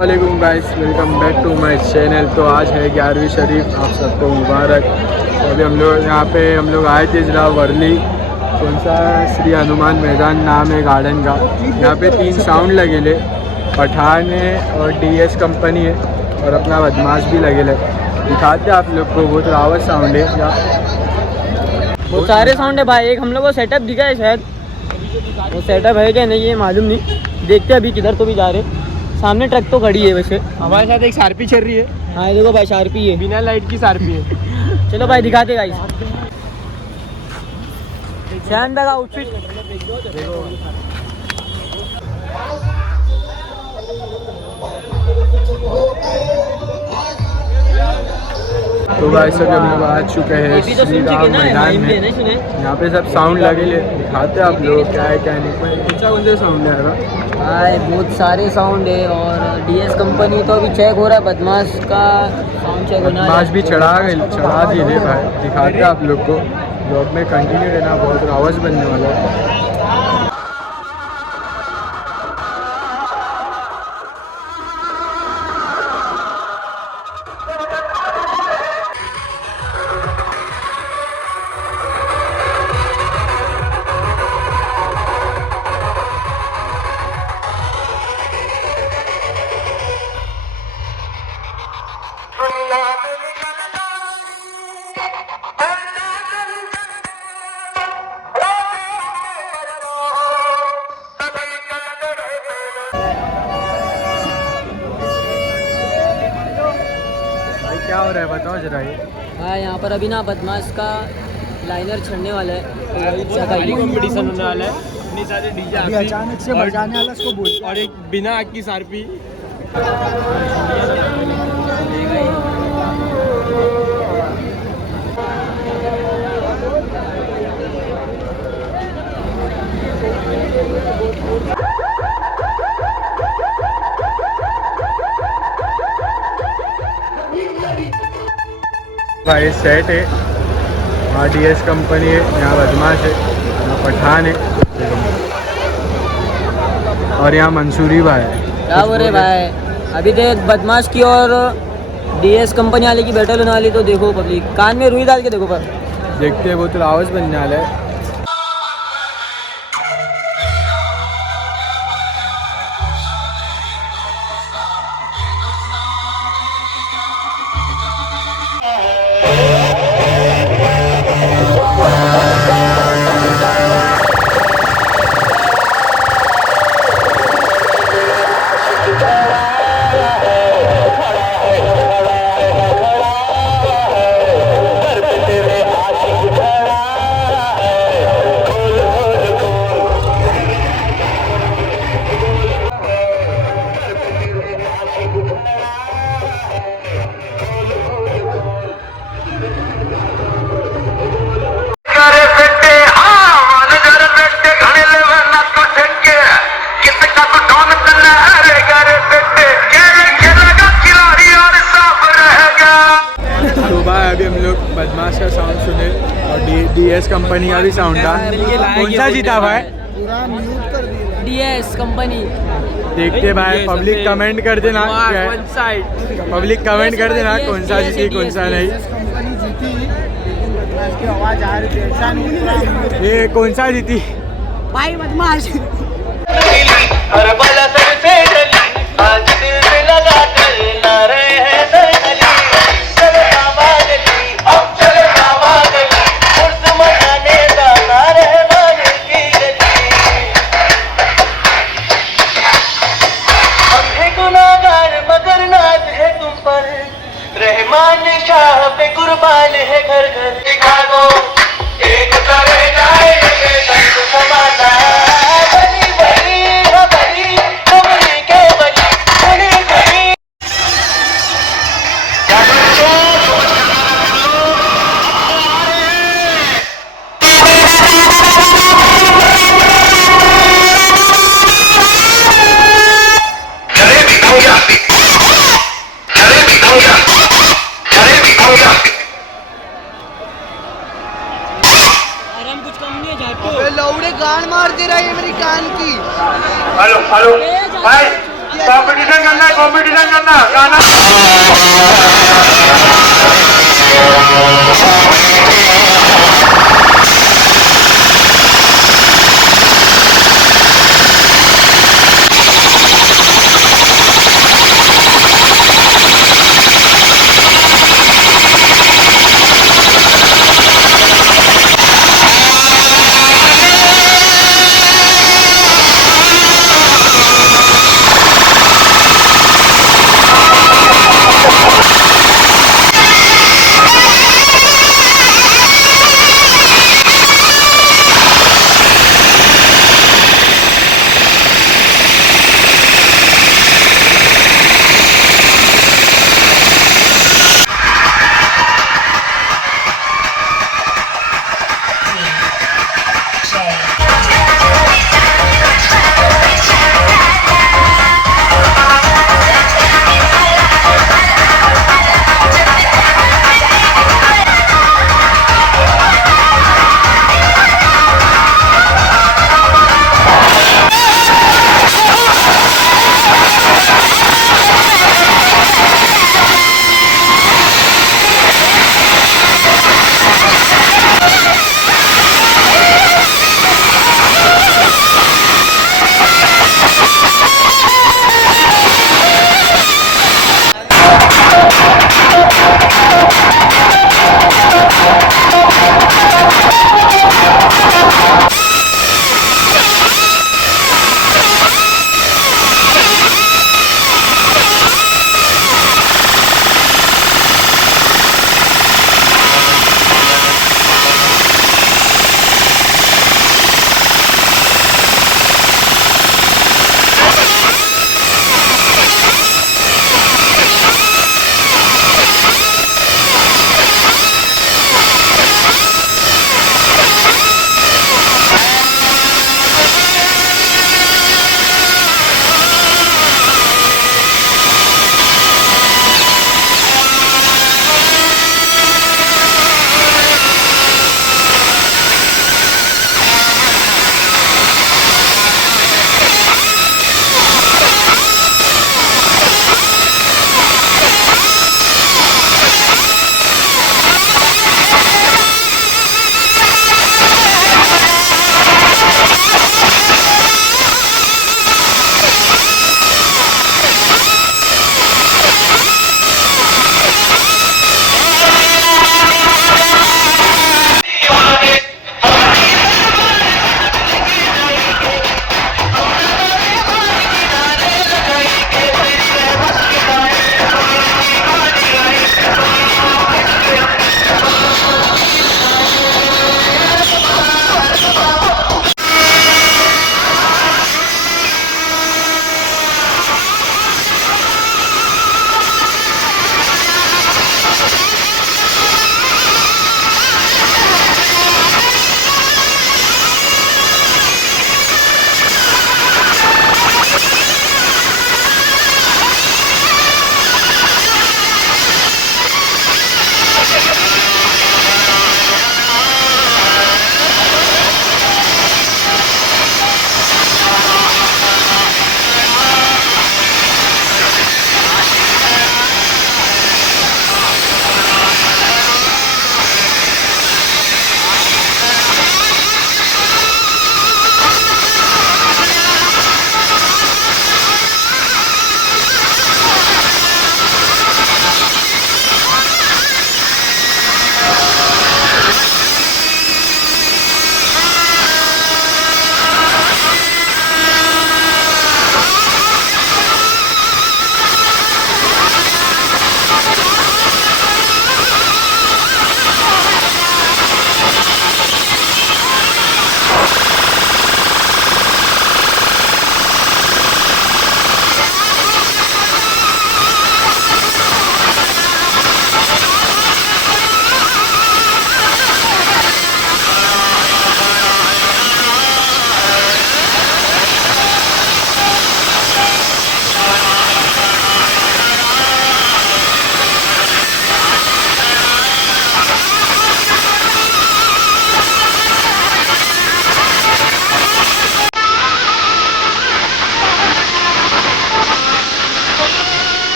वालेकुम guys, welcome back to my channel. तो आज है 11वीं शरीफ, आप सबको मुबारक। तो अभी हम लोग आए थे ज़रा वर्ली, कौन सा श्री हनुमान मैदान नाम है गार्डन का। यहाँ पे 3 साउंड लगे ले, पठान है और DS कंपनी है और अपना बदमाश भी लगे ले। दिखाते आप लोग को, बहुत रावत साउंड है क्या, बहुत सारे साउंड है भाई। एक हम लोग को सेटअप दिखा है, शायद वो सेटअप है क्या नहीं, ये मालूम नहीं। देखते अभी किधर तो भी जा रहे। सामने ट्रक तो खड़ी है वैसे। हमारे साथ एक शार्पी चल रही है। हाँ देखो भाई, शार्पी है, बिना लाइट की शार्पी है। चलो भाई दिखाते गाइस। शान का आउटफिट तो भाई सब हम लोग आ चुके हैं श्री राम मैदान में। यहाँ पे सब साउंड लगे ले, दिखाते आप लोग क्या है क्या नहीं। कौन सा साउंड है भाई? बहुत सारे साउंड है और DS कंपनी तो अभी चेक हो रहा है। बदमाश का साउंड चेक होना है। बदमाश भी चढ़ा दिए भाई, दिखाते आप लोग को। ब्लॉग में कंटिन्यू रहना, बहुत आवाज़ बनने वाला है। क्या हो रहा है बताओ जरा ये। हाँ, यहाँ पर अभी ना बदमाश का लाइनर चढ़ने वाला है। कंपटीशन होने वाला है। इतनी सारे डीजे अचानक से बजाने वाला इसको बोल, और एक बिना आग की शार्पी। भाई सेट है, वहाँ DS कंपनी है, यहाँ बदमाश है, यहाँ पठान है और यहाँ मंसूरी भाई है। क्या हो रहे भाई? अभी देख बदमाश की और DS कंपनी वाले की बैटल होने वाली। तो देखो पब्लिक, कान में रुई डाल के देखो पर देखते हैं, बहुत आवाज़ बनने वाला है। अभी हम लोग बदमाश का साउंड सुने और DS कंपनी का भी साउंड था। कौन सा जीता भाई? DS company. देखते भाई, पब्लिक कमेंट कर देना, पब्लिक कमेंट कर देना कौन सा जीती कौन सा नहीं। ये कौन सा जीती भाई? बदमाश। रहमान शाह पे कुर्बान है घर घर। दिखा दो एक करे जाए समाना, बली बली बली बली के बली बली बली। लौड़े गान मार दे रहा है मेरी कान की। हेलो भाई। कंपटीशन करना गाना